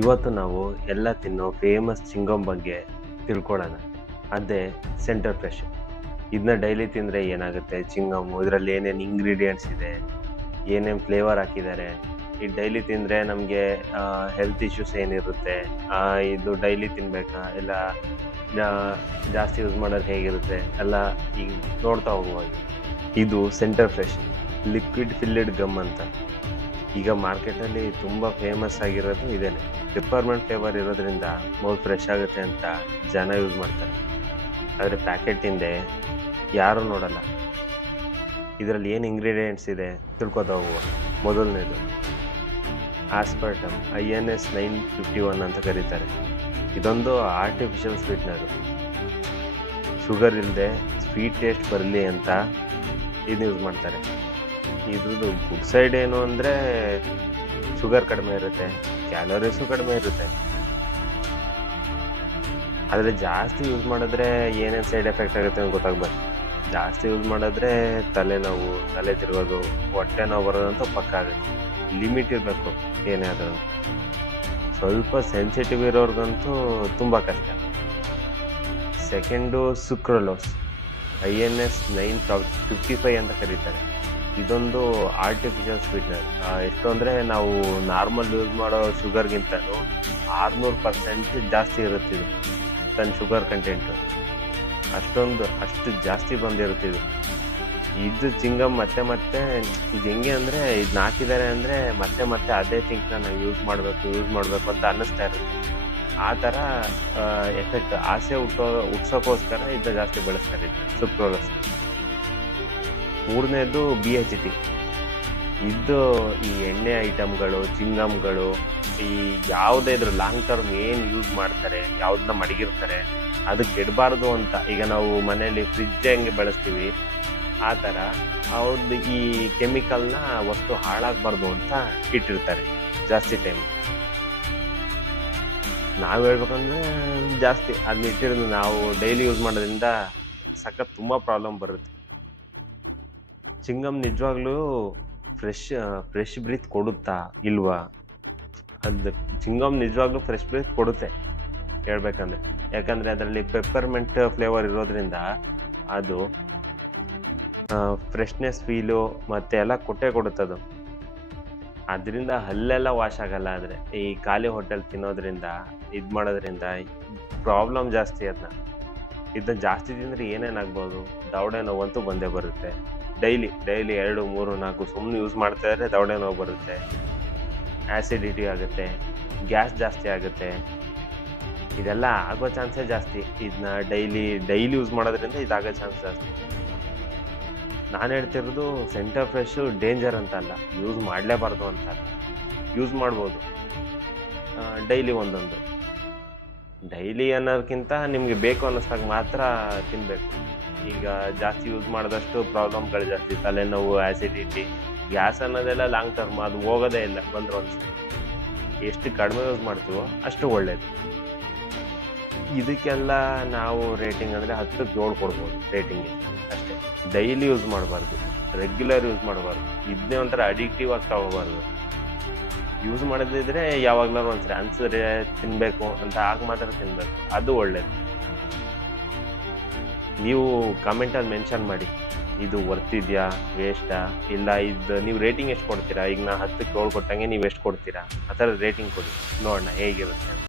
ಇವತ್ತು ನಾವು ಎಲ್ಲ ತಿನ್ನೋ ಫೇಮಸ್ ಚಿಂಗಮ್ ಬಗ್ಗೆ ತಿಳ್ಕೊಳ್ಳೋಣ. ಅದೇ ಸೆಂಟರ್ ಫ್ರೆಶ್. ಇದನ್ನ ಡೈಲಿ ತಿಂದರೆ ಏನಾಗುತ್ತೆ ಚಿಂಗಮ್ಮು, ಇದರಲ್ಲಿ ಏನೇನು ಇಂಗ್ರೀಡಿಯೆಂಟ್ಸ್ ಇದೆ, ಏನೇನು ಫ್ಲೇವರ್ ಹಾಕಿದ್ದಾರೆ, ಇದು ಡೈಲಿ ತಿಂದರೆ ನಮಗೆ ಹೆಲ್ತ್ ಇಶ್ಯೂಸ್ ಏನಿರುತ್ತೆ, ಇದು ಡೈಲಿ ತಿನ್ನಬೇಕಾ ಇಲ್ಲ ಜಾಸ್ತಿ ಯೂಸ್ ಮಾಡೋದು ಹೇಗಿರುತ್ತೆ ಎಲ್ಲ ಈಗ ನೋಡ್ತಾ ಹೋಗುವಾಗ. ಇದು ಸೆಂಟರ್ ಫ್ರೆಶ್ ಲಿಕ್ವಿಡ್ ಫಿಲ್ಲೆಡ್ ಗಮ್ ಅಂತ. ಈಗ ಮಾರ್ಕೆಟಲ್ಲಿ ತುಂಬ ಫೇಮಸ್ ಆಗಿರೋದು ಇದೇನೆ. ಪೆಪ್ಪರ್ಮೆಂಟ್ ಫ್ಲೇವರ್ ಇರೋದ್ರಿಂದ ಮೌತ್ ಫ್ರೆಶ್ ಆಗುತ್ತೆ ಅಂತ ಜನ ಯೂಸ್ ಮಾಡ್ತಾರೆ. ಆದರೆ ಪ್ಯಾಕೆಟ್ ಹಿಂದೆ ಯಾರೂ ನೋಡಲ್ಲ. ಇದರಲ್ಲಿ ಏನು ಇಂಗ್ರೀಡಿಯೆಂಟ್ಸ್ ಇದೆ ತಿಳ್ಕೊತಾ ಹೋಗುವ. ಮೊದಲನೇದು ಆಸ್ಪರ್ಟಮ್, INS 951 ಅಂತ ಕರೀತಾರೆ. ಇದೊಂದು ಆರ್ಟಿಫಿಷಿಯಲ್ ಸ್ವೀಟ್ನರು. ಶುಗರ್ ಇಲ್ಲದೆ ಸ್ವೀಟ್ ಟೇಸ್ಟ್ ಬರಲಿ ಅಂತ ಇದನ್ನ ಯೂಸ್ ಮಾಡ್ತಾರೆ. ಇದ್ರದ್ದು ಗುಡ್ ಸೈಡ್ ಏನು ಅಂದರೆ ಶುಗರ್ ಕಡಿಮೆ ಇರುತ್ತೆ, ಕ್ಯಾಲೋರೀಸು ಕಡಿಮೆ ಇರುತ್ತೆ. ಆದರೆ ಜಾಸ್ತಿ ಯೂಸ್ ಮಾಡಿದ್ರೆ ಏನೇನು ಸೈಡ್ ಎಫೆಕ್ಟ್ ಆಗುತ್ತೆ ಅಂತ ಗೊತ್ತಾಗ್ಬೇಕು. ಜಾಸ್ತಿ ಯೂಸ್ ಮಾಡಿದ್ರೆ ತಲೆನೋವು, ತಲೆ ತಿರುಗೋದು, ಹೊಟ್ಟೆ ನೋವು ಬರೋದಂತೂ ಪಕ್ಕ ಆಗುತ್ತೆ. ಲಿಮಿಟ್ ಇರಬೇಕು ಏನೇ ಆದರೂ. ಸ್ವಲ್ಪ ಸೆನ್ಸಿಟಿವ್ ಇರೋರ್ಗಂತೂ ತುಂಬ ಕಷ್ಟ. ಸೆಕೆಂಡು ಸುಕ್ರಲೋಸ್, INS 955 ಅಂತ ಕರೀತಾರೆ. ಇದೊಂದು ಆರ್ಟಿಫಿಷಿಯಲ್ ಸ್ವೀಟ್ನರ್. ಎಷ್ಟು ಅಂದರೆ ನಾವು ನಾರ್ಮಲ್ ಯೂಸ್ ಮಾಡೋ ಶುಗರ್ಗಿಂತಲೂ 600% ಜಾಸ್ತಿ ಇರುತ್ತಿದ್ದು ತನ್ನ ಶುಗರ್ ಕಂಟೆಂಟು. ಅಷ್ಟು ಜಾಸ್ತಿ ಬಂದಿರುತ್ತಿದ್ದು. ಇದು ಚಿಂಗಮ್ ಮತ್ತೆ ಇದು ಹೆಂಗೆ ಅಂದರೆ ಇದನ್ನ ಹಾಕಿದ್ದಾರೆ ಅಂದರೆ ಮತ್ತೆ ಅದೇ ಥಿಂಕ್ನ ನಾವು ಯೂಸ್ ಮಾಡಬೇಕು ಅಂತ ಅನ್ನಿಸ್ತಾ ಇರುತ್ತೆ. ಆ ಥರ ಎಫೆಕ್ಟ್ ಆಸೆ ಹುಟ್ಸೋಕ್ಕೋಸ್ಕರ ಇದನ್ನ ಜಾಸ್ತಿ ಬಳಸ್ತಾರೆ ಸುಕ್ರೋಲಸ್. ಮೂರನೇದು BHT. ಇದು ಈ ಎಣ್ಣೆ ಐಟಮ್ಗಳು, ಚಿಂಗಮ್ಗಳು, ಈ ಯಾವುದೇ ಇದ್ರು ಲಾಂಗ್ ಟರ್ಮ್ ಏನು ಯೂಸ್ ಮಾಡ್ತಾರೆ, ಯಾವುದನ್ನ ಮಡಗಿರ್ತಾರೆ, ಅದು ಕೆಡಬಾರ್ದು ಅಂತ. ಈಗ ನಾವು ಮನೆಯಲ್ಲಿ ಫ್ರಿಜ್ ಹೆಂಗೆ ಬಳಸ್ತೀವಿ ಆ ಥರ ಅವ್ರದ್ದು ಈ ಕೆಮಿಕಲ್ನ ವಸ್ತು ಹಾಳಾಗಬಾರ್ದು ಅಂತ ಇಟ್ಟಿರ್ತಾರೆ ಜಾಸ್ತಿ ಟೈಮ್. ನಾವು ಹೇಳ್ಬೇಕಂದ್ರೆ ಜಾಸ್ತಿ ಅದನ್ನ ಇಟ್ಟಿರೋದು ನಾವು ಡೈಲಿ ಯೂಸ್ ಮಾಡೋದ್ರಿಂದ ಸಖತ್ ತುಂಬ ಪ್ರಾಬ್ಲಮ್ ಬರುತ್ತೆ. ಚಿಂಗಮ್ ನಿಜವಾಗ್ಲೂ ಫ್ರೆಶ್ ಬ್ರೀತ್ ಕೊಡುತ್ತಾ ಇಲ್ವಾ? ಅದು ಚಿಂಗಮ್ ನಿಜವಾಗ್ಲೂ ಫ್ರೆಶ್ ಬ್ರೀತ್ ಕೊಡುತ್ತೆ ಹೇಳ್ಬೇಕಂದ್ರೆ. ಯಾಕಂದರೆ ಅದರಲ್ಲಿ ಪೆಪ್ಪರ್ಮೆಂಟ್ ಫ್ಲೇವರ್ ಇರೋದ್ರಿಂದ ಅದು ಫ್ರೆಶ್ನೆಸ್ ಫೀಲು ಮತ್ತು ಎಲ್ಲ ಕೊಡುತ್ತದು. ಅದರಿಂದ ಹಲ್ಲೆಲ್ಲ ವಾಶ್ ಆಗಲ್ಲ. ಆದರೆ ಈ ಖಾಲಿ ಹೊಟ್ಟೆಲಿ ತಿನ್ನೋದ್ರಿಂದ ಇದು ಮಾಡೋದ್ರಿಂದ ಪ್ರಾಬ್ಲಮ್ ಜಾಸ್ತಿ. ಇದನ್ನ ಜಾಸ್ತಿ ತಿಂದರೆ ಏನೇನಾಗ್ಬೋದು? ದವಡೆ ನೋವಂತೂ ಬಂದೇ ಬರುತ್ತೆ. ಡೈಲಿ 2, 3, 4 ಸುಮ್ಮನೆ ಯೂಸ್ ಮಾಡ್ತಾ ಇದ್ದರೆ ದವಡೆ ನೋವು ಬರುತ್ತೆ, ಆ್ಯಸಿಡಿಟಿ ಆಗುತ್ತೆ, ಗ್ಯಾಸ್ ಜಾಸ್ತಿ ಆಗುತ್ತೆ. ಇದೆಲ್ಲ ಆಗೋ ಚಾನ್ಸೇ ಜಾಸ್ತಿ. ಇದನ್ನ ಡೈಲಿ ಯೂಸ್ ಮಾಡೋದ್ರಿಂದ ಇದಾಗೋ ಚಾನ್ಸ್ ಜಾಸ್ತಿ. ನಾನು ಹೇಳ್ತಿರೋದು ಸೆಂಟರ್ ಫ್ರೆಶು ಡೇಂಜರ್ ಅಂತ ಅಲ್ಲ, ಯೂಸ್ ಮಾಡಲೇಬಾರ್ದು ಅಂತ ಅಲ್ಲ. ಯೂಸ್ ಮಾಡ್ಬೋದು ಡೈಲಿ ಒಂದೊಂದು. ಡೈಲಿ ಅನ್ನೋದಕ್ಕಿಂತ ನಿಮಗೆ ಬೇಕು ಅನ್ನಿಸ್ದಾಗ ಮಾತ್ರ ತಿನ್ನಬೇಕು. ಈಗ ಜಾಸ್ತಿ ಯೂಸ್ ಮಾಡಿದಷ್ಟು ಪ್ರಾಬ್ಲಮ್ಗಳು ಜಾಸ್ತಿ. ತಲೆನೋವು, ಆ್ಯಸಿಡಿಟಿ, ಗ್ಯಾಸ್ ಅನ್ನೋದೆಲ್ಲ ಲಾಂಗ್ ಟರ್ಮ್, ಅದು ಹೋಗೋದೇ ಇಲ್ಲ ಬಂದರೆ ಒಂದ್ಸರಿ. ಎಷ್ಟು ಕಡಿಮೆ ಯೂಸ್ ಮಾಡ್ತೀವೋ ಅಷ್ಟು ಒಳ್ಳೆಯದು. ಇದಕ್ಕೆಲ್ಲ ನಾವು ರೇಟಿಂಗ್ ಅಂದರೆ 10ಕ್ಕೆ 7 ಕೊಡ್ಬೋದು ರೇಟಿಂಗ್ಗೆ ಅಷ್ಟೇ. ಡೈಲಿ ಯೂಸ್ ಮಾಡಬಾರ್ದು, ರೆಗ್ಯುಲರ್ ಯೂಸ್ ಮಾಡಬಾರ್ದು. ಇದನ್ನೇ ಒಂಥರ ಅಡಿಕ್ಟಿವ್ ಆಗಿ ತಗೋಬಾರ್ದು. ಯೂಸ್ ಮಾಡೋದಿದ್ರೆ ಯಾವಾಗಲಾದ್ರು ಒಂದ್ಸರಿ ಅನ್ಸಿದ್ರೆ ತಿನ್ನಬೇಕು ಅಂತ ಆಗ ಮಾತ್ರ ತಿನ್ನಬೇಕು, ಅದು ಒಳ್ಳೆಯದು. ನೀವು ಕಮೆಂಟಲ್ಲಿ ಮೆನ್ಷನ್ ಮಾಡಿ, ಇದು ವರ್ತ್ ಇದೆಯಾ, ವೇಸ್ಟಾ, ಇಲ್ಲ ಇದು ನೀವು ರೇಟಿಂಗ್ ಎಷ್ಟು ಕೊಡ್ತೀರಾ? ಈಗ ನಾ 10ಕ್ಕೆ 7 ಕೊಟ್ಟಂಗೆ ನೀವು ಎಷ್ಟು ಕೊಡ್ತೀರಾ? ಆ ಥರ ರೇಟಿಂಗ್ ಕೊಡಿ, ನೋಡೋಣ ಹೇಗಿರುತ್ತೆ.